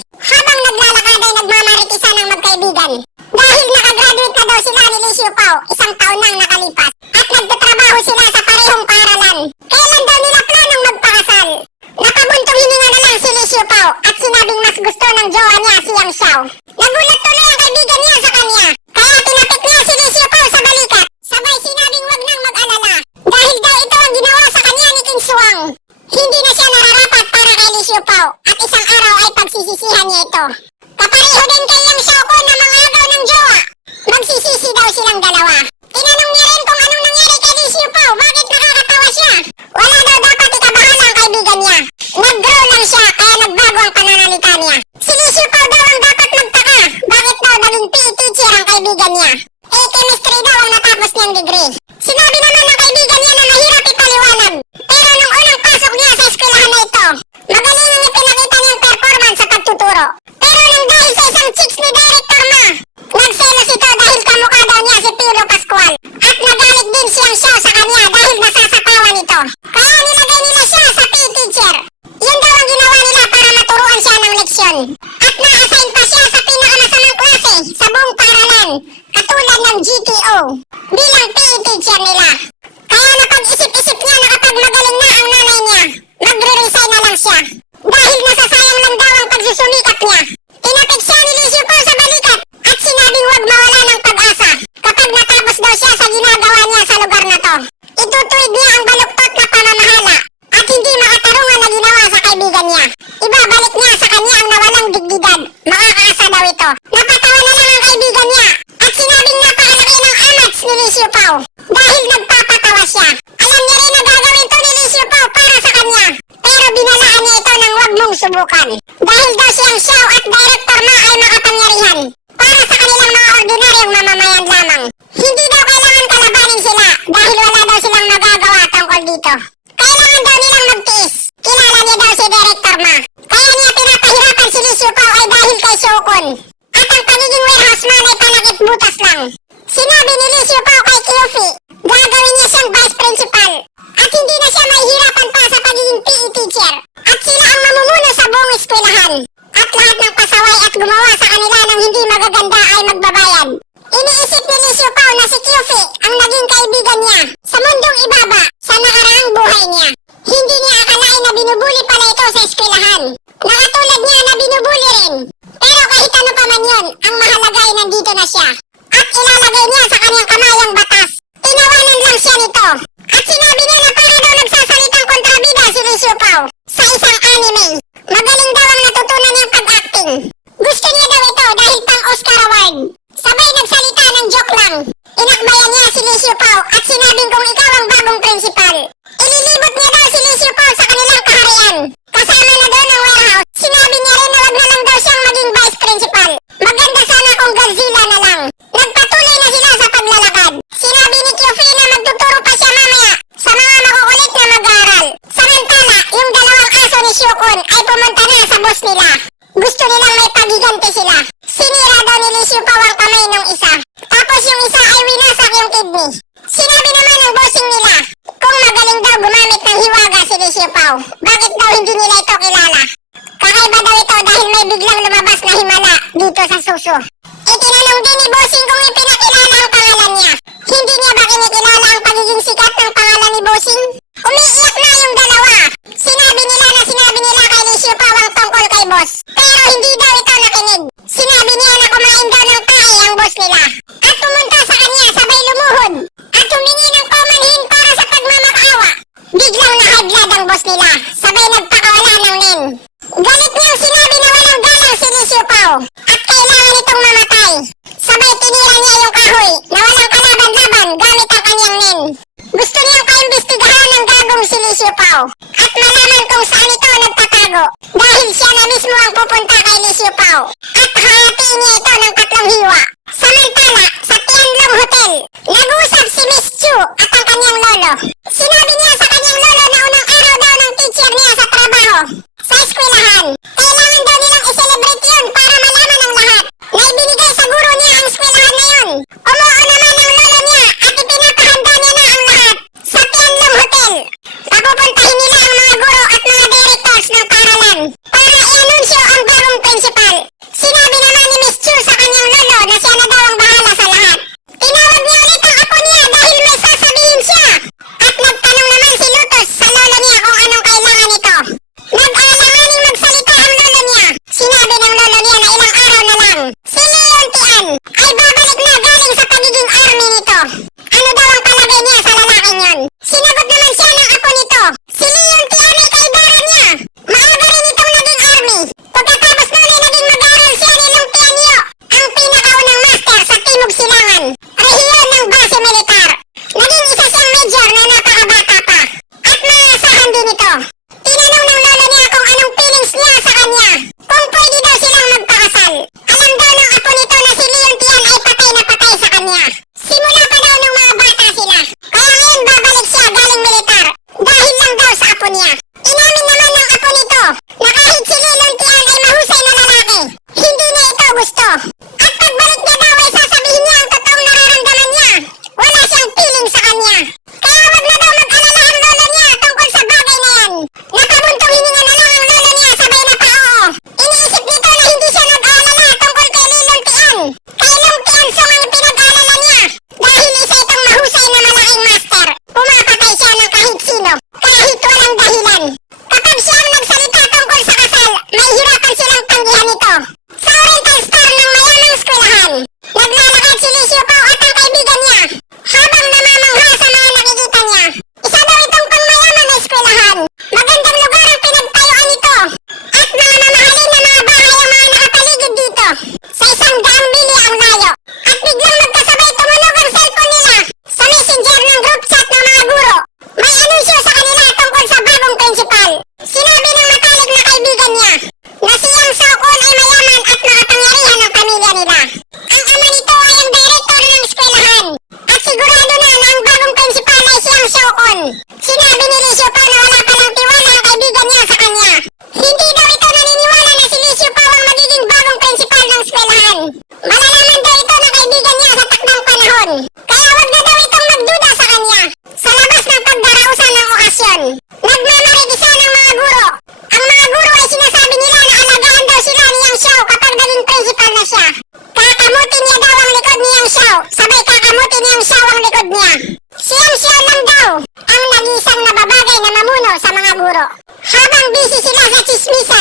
Habang naglalakad ay nagmamaritisan ng magkaibigan. Dahil nakagraduate na daw sila ni Lee Siu Pao, isang taon nang nakalipas. At nagtatrabaho sila sa parehong paaralan. Kailan daw nila planong magpakasal? Nakabuntong hininga na lang si Lee Siu Pao at sinabing mas gusto ng jowa niya si Yang Xiao. Nagulat tuloy ang kaibigan niya sa kanya. Kaya tinapik niya si Lee Siu Pao sa balikat. Sabay sinabing wag nang mag-alala. Dahil daw ito ang ginawa sa kanya ni King Shuang. Hindi na siya nararapat para kay Lee Siu Pao at isang araw ay pagsisisihan niya ito. Kapareho din kay Yang Xiao ko na mga agaw ng jowa. Magsisisi daw silang dalawa. Tinanong niya rin kung anong nangyari kay Lee Siu Pao, bakit nakakatawa siya. Wala daw dapat ikabahala ang kaibigan niya. Nag-grow lang siya kaya nagbago ang pananalita niya. Si Lee Siu Pao daw ang dapat magtaka. Bakit daw naging PE teacher ang kaibigan niya? Chemistry daw ang natapos niyang degree. Sinabi naman ng kaibigan niya na mahirap ipaliwanag. Pero nung unang pasok niya sa eskwelahan na ito, magaling ang ipinakita niyang performance sa pagtuturo. Pero nang dahil sa isang chicks ni Director Ma, nagselos ito dahil kamukha daw niya si Piolo Pascual. At nagalit din siyang Xiao sa kanya dahil nasasapawan ito. Kaya nilagay nila siya sa PE teacher. Yun daw ang ginawa nila para maturuan siya ng leksyon. At na-assign pa siya sa pinakamasamang klase sa buong paaralan, katulad ng GTO, bilang PE teacher nila. Kaya napag-isip-isip niya na kapag magaling na ang nanay niya, magre-resign na lang siya. Dahil nasasayang lang daw ang pagsusumikap niya. Tinapik siya ni Lee Siu Pao sa balikat at sinabing huwag mawala ng pag-asa kapag natapos daw siya sa ginagawa niya sa lugar na to. Itutuwid niya ang baluktot na pamamahala at hindi makatarungan na ginawa sa kaibigan niya. Ibabalik niya sa kanya ang nawalang digdigan. Makakaasa daw ito. Napatawa na lang ang kaibigan niya at sinabing napakalaki ng amats ni Lee Siu Pao dahil nagpapatawa siya. Alam niya rin na gagawin to ni Lee Siu Pao para sa kanya. Pero binalaan niya ito ng huwag mong subukan. Dahil daw siyang Xiao at Director Ma ay makapangyarihan para sa kanilang mga ordinaryong mamamayan lamang. Hindi daw kailangan kalabanin sila dahil wala daw silang magagawa tungkol dito. Kailangan daw nilang magtiis. Kilala niya daw si Director Ma. Kaya niya pinapahirapan si Lee Siu Pao ay dahil kay Shokun. At ang pagiging warehouse man ay panakit butas lang. Sinabi ni Lee Siu Pao kay Kyufi, gagawin niya siyang vice principal. At hindi na siya mahihirapan pa sa pagiging PE teacher. At sila ang mamumuno sa buong eskwelahan. At lahat ng pasaway at gumawa sa kanila ng hindi magaganda ay magbabayad. Iniisip ni Lee Siu Pao na si Kyufi ang naging kaibigan niya sa mundong ibaba sa nakaraang buhay niya. Hindi niya akalain na binubuli pala ito sa eskwelahan. Nakatulad niya na binubuli rin. Pero kahit ano pa man yun, ang mahalaga ay nandito na siya. At ilalagay niya sa kanyang kamay ang batas. Tinawanan lang siya nito. At sinabi niya na para daw nagsasalitang kontrabida si Lee Siu Pao sa isang anime. Magaling daw ang natutunan niyang pag-acting. Gusto niya daw ito dahil pang-Oscar Award. Sabay nagsalita ng joke lang. Inakbayan niya si Lee Siu Pao at sinabing kung ikaw ang bagong principal, ililibot niya daw si Lee Siu Pao sa kanilang kaharian. Kasama na doon ang warehouse. Sinabi niya rin na wag na lang daw siyang maging vice principal. Maganda sana kung Godzilla na lang. Nagpatuloy na sila sa paglalakad. Sinabi ni Kyufi na magtuturo pa siya mamaya sa mga makukulit na mag-aaral. Samantala, yung dalawang aso ni Shokun ay pumunta na sa boss nila. Gusto nilang may pagiganti sila. Sinira daw ni Lee Siu Pao ang kamay ng isa. Tapos yung isa ay winasak yung kidney. Sinabi naman ng bossing nila, kung magaling daw gumamit ng hiwaga si Lee Siu Pao, bakit daw hindi nila ito kilala? Kakaiba daw ito dahil may biglang lumabas na himala dito sa suso. Itinanong din ni bossing kung ipinakilala ang pangalan niya. Hindi niya ba kinikilala ang pagiging sikat ng pangalan ni bossing? Umiiyak na yung dalawa. Sinabi nila kay Lee Siu Pao ang tungkol kay boss. Pero hindi daw ito nakinig. Sinabi niya na kumain daw ng tae ang boss nila. At pumunta sa kanya sabay lumuhod. At humingi ng paumanhin para sa pagmamakaawa. Biglang na-high-blood ang boss nila. Sabay nagpakawala ng nin. Galit niyang sinabi na walang galang si Lee Siu Pao. At kailangan itong mamatay. Sabay tinira niya yung kahoy na walang kalaban-laban gamit ang kanyang nin. Gusto niyang kaimbestigahan ng gagong si Lee Siu Pao. At malaman kung saan ito nagtatago. Dahil siya na mismo ang pupunta kay Lee Siu Pao. At hahatiin niya ito ng 3 hiwa. Samantala, sa Tianlong Hotel, nag-usap si Miss Chu at ang kanyang lolo. Sinabi niya sa kanyang lolo na unang araw daw ng teacher niya sa trabaho, sa eskwelahan. Kailangan daw nilang i-celebrate yun para malaman ng lahat na ibinigay sa guro niya ang eskwelahan na yun. Umuo naman ang lolo niya at ipinapahanda niya na ang lahat sa Tianlong Hotel. Papupuntahin nila ang mga guro at mga directors ng paaralan para i-anunsyo ang bagong principal.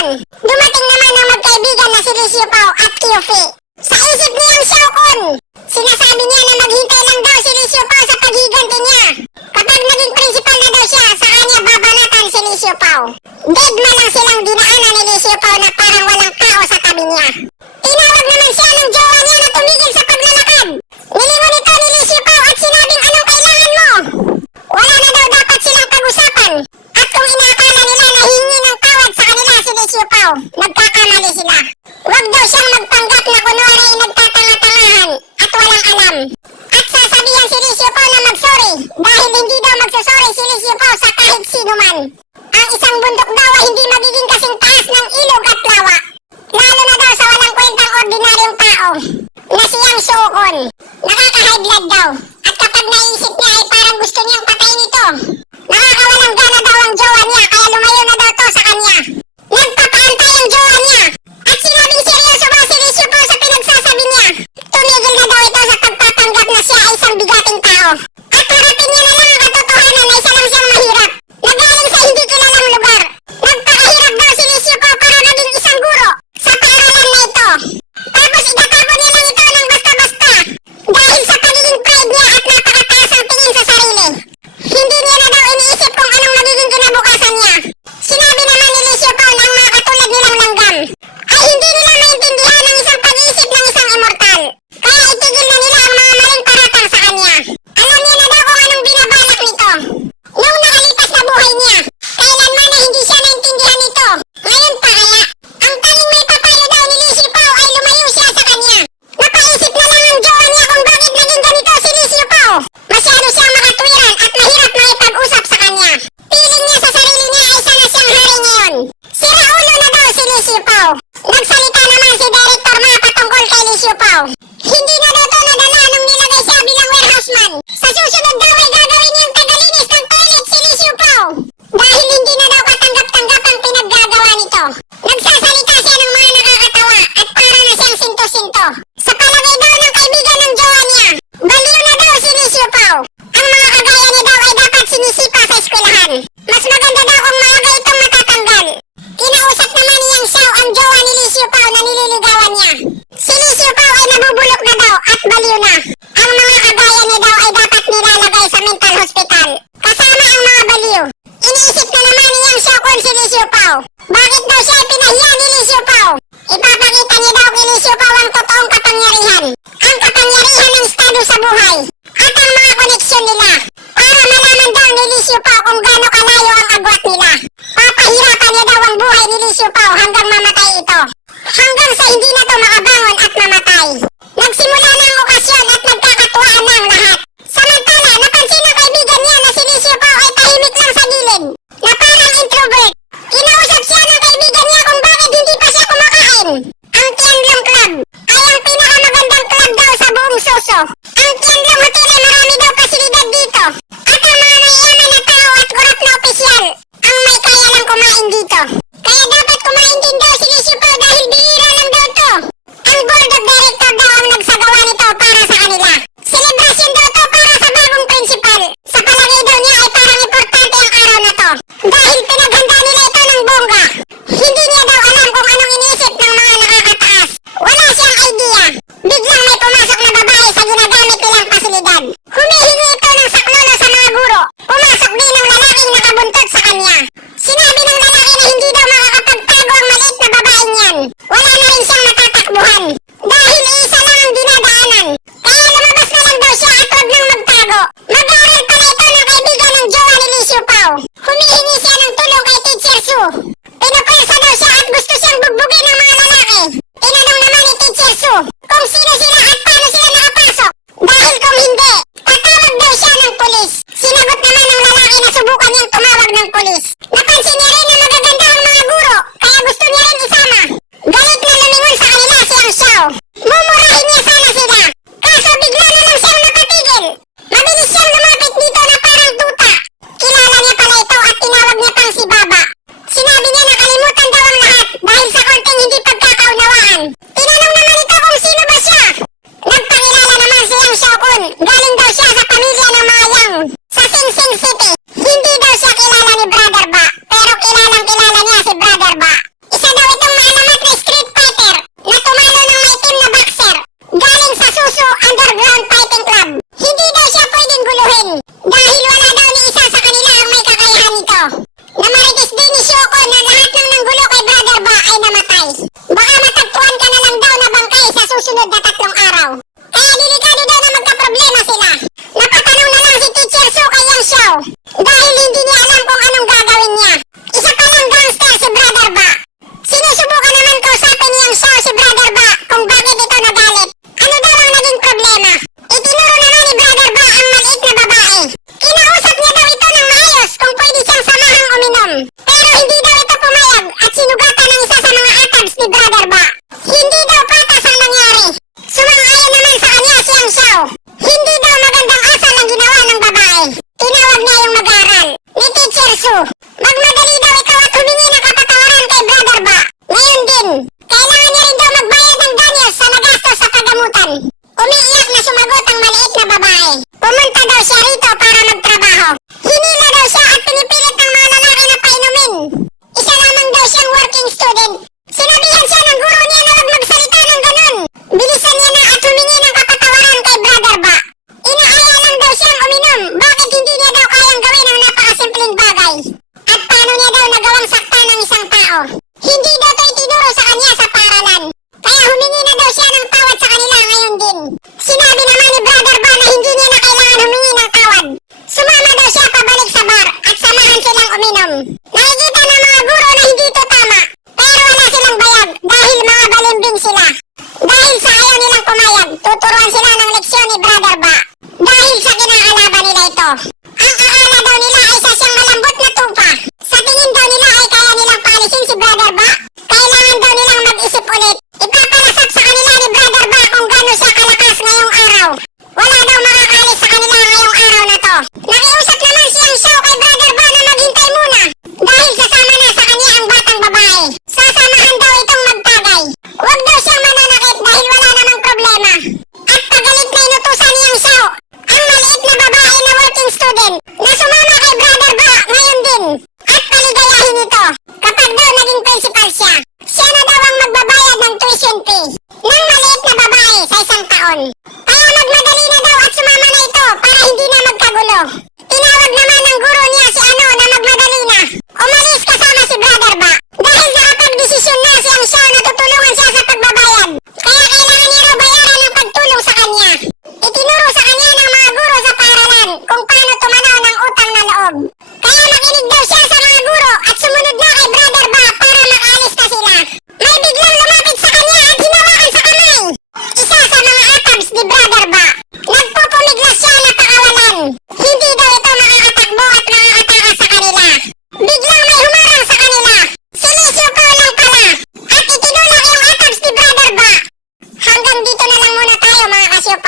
naman. Dumating naman ang magkaibigan na si Lee Xiu Pao at Kyufi. Sa isip niyang Xiaokun, sinasabi niya na maghintay lang daw si Lee Xiu Pao sa paghiganti niya. Kapag naging principal na daw siya, sa kanya babanatan si Lee Xiu Pao. Deadma lang silang dinaanan ni Lee Xiu Pao na parang walang tao sa tabi niya. Tinawag naman siya ng jowa niya na tumigil sa paglalakad. Nilingon ito ni Lee Xiu Pao at sinabing anong kailangan mo. Wala na daw dapat silang pag-usapan. At kung inaakala nila na hingi ng tawad sa kanila si Lee Xiu Pao, nagkakamali sila. Huwag daw siyang magpanggap na kunwari nagtatanga-tangahan at walang alam. At sasabihan si Lee Xiu Pao na mag-sorry dahil hindi daw magsusorry si Lee Xiu Pao sa kahit sino man. Ang isang bundok daw ay hindi magiging kasing taas ng ilog at lawa. Lalo na daw sa walang kwentang ordinaryong tao na siyang Xiaokun. Nakaka-high blood daw. At kapag naisip niya ay parang gusto niyang patayin ito. Nakakawalang gana daw ang jowa niya kaya lumayo na daw to sa kanya. Nagpapaantay ang jowa niya. At sinabing seryoso ba si Lee Xiu Pao sa pinagsasabi niya. Tumigil na daw ito sa pagpapanggap na siya ay isang bigating tao. At harapin niya na lang ang katotohanan na isa lang siyang mahirap. Nagaling sa hindi kilalang lugar. Nagpakahirap daw si Lee Xiu Pao para maging isang guro sa paaralan na ito. Tapos itatapon niya lang ito ng basta-basta. Dahil sa pagiging pride niya at napakataas ang tingin sa sarili. Hindi niya na daw iniisip kung anong magiging kinabukasan niya. Sinabi naman ni Lee Xiu Pao ng mga katulad nilang langgam ay hindi nila maintindihan ang isang pag-iisip ng isang immortal. Kaya itigil na nila ang mga maling paratang sa kanya. Alam niya na daw kung anong binabalak nito. Nung nakalipas na buhay niya, kailanman na hindi siya naintindihan nito. Ngayon pa kaya, ang tanging may papayo daw ni Lee Xiu Pao ay lumayo siya sa kanya. Napaisip na lang ang jowa niya kung bakit naging ganito si Lee Xiu Pao. Masyado siyang makatwiran at mahirap makipag-usap sa kanya. Piling niya sa sarili niya ay isa na siyang hari ngayon. Siraulo na daw si Lee Xiu Pao. Nagsalita naman si Director Ma patungkol kay Lee Xiu Pao. Hindi na daw ito nadala nung nilagay siya bilang warehouseman. Sa susunod daw ay gagawin niyang tagalinis ng toilet si Lee Xiu Pao. Dahil hindi na daw katanggap-tanggap ang pinaggagawa nito. Nagsasalita siya ng mga nakakatawa at para na siyang sinto-sinto. Sa palagay daw ng kaibigan ng jowa niya, baliw na daw si Lee Xiu Pao. Ang mga kagaya niya daw ay dapat sinisipa sa eskwelahan. Mas maganda daw kung maaga itong matatanggal. Kinausap naman niyang Xiao ang jowa ni Lee Xiu Pao na nililigawan niya. Si Lee Xiu Pao ay nabubulok na daw at baliw na. Ang mga kagaya niya daw ay dapat nilalagay sa mental hospital. Kasama ang mga baliw. Iniisip na naman niyang Xiaokun si Lee Xiu Pao. Bakit daw siya pinahiya ni Lee Xiu Pao? Ipapakita niya daw kay Lee Xiu Pao ang totoong kapangyarihan. Ang kapangyarihan ng estado sa buhay. At ang mga koneksyon nila. Para malaman daw ni Lee Xiu Pao kung gaano kalayo ang agwat nila. Papahirapan niya daw ang buhay ni Lee Xiu Pao hanggang mamatay ito. Hanggang sa hindi na ito makabangon at mamatay. Nagsimula na ang okasyon at nagkakatuwaan na ang lahat. Samantala, napansin ng kaibigan niya na si Lee Xiu Pao ay tahimik lang sa gilid. Na parang introvert. Kinausap siya ng kaibigan niya kung bakit hindi pa siya kumakain. Ang Tianlong Club ay ang pinakamagandang club daw sa buong Soso. Ang Tianlong Hotel ay marami daw pasilidad dito. At ang mga mayayaman na tao at kurap na opisyal ang may kaya lang kumain dito. Kaya dapat kumain din daw si Lee Xiu Pao dahil bihira lang daw to. Ang board of director daw ang nagsagawa nito para sa kanila. Selebrasyon daw to para sa bagong principal. Sa palagay daw niya ay parang importante ang araw na to. Dahil pinaghanda nila ito ng bongga. Hindi niya daw alam kung anong iniisip ng mga nakakataas. Wala siyang idea. Biglang may pumasok na babae sa ginagamit nilang pasilidad. Humihingi ito ng saklolo sa mga guro. Pumasok din ang lalaking nakabuntot sa kanya. Sinabi ng lalaki na hindi daw makakapagtago ang maliit na babaeng yan. Wala na rin siyang natatakbuhan. Dahil isa lang ang dinadaanan. Kaya lumabas na lang daw siya at huwag nang magtago. Mag-aaral pala ito ng kaibigan ng jowa ni Lee Xiu Pao. Humihingi siya ng tulong kay Teacher Su. Pinupwersa daw siya at gusto siyang bugbugin ng mga lalaki. Tinanong naman ni Teacher Su kung sino sila at paano sila nakapasok. Dahil kung hindi, tatawag daw siya ng pulis. Sinagot naman ng lalaki na subukan niyang tumawag ng pulis. Napansin niya rin na magaganda ang mga guro, kaya gusto niya rin isama. Galit na lumingon sa kanila siyang Xiao. Mumurahin niya sana sila. Kaso bigla na lang siyang napatigil. Mabilis siyang lumapit dito na parang tuta. Kilala niya pala ito at tinawag niya pang si Baba. Sinabi niya na kalimutan daw ang lahat dahil sa konting hindi pagkakaunawaan. Tinanong naman ito kung sino ba siya. Nagpakilala naman siyang Xiaokun. Galing daw siya sa pamilya ng mga Yang sa Sing Sing City. Hindi daw siya kilala ni Brother Ba, pero kilalang kilala niya si Brother Ba. Isa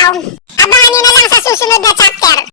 Pao. Abangan nyo na lang sa susunod na chapter.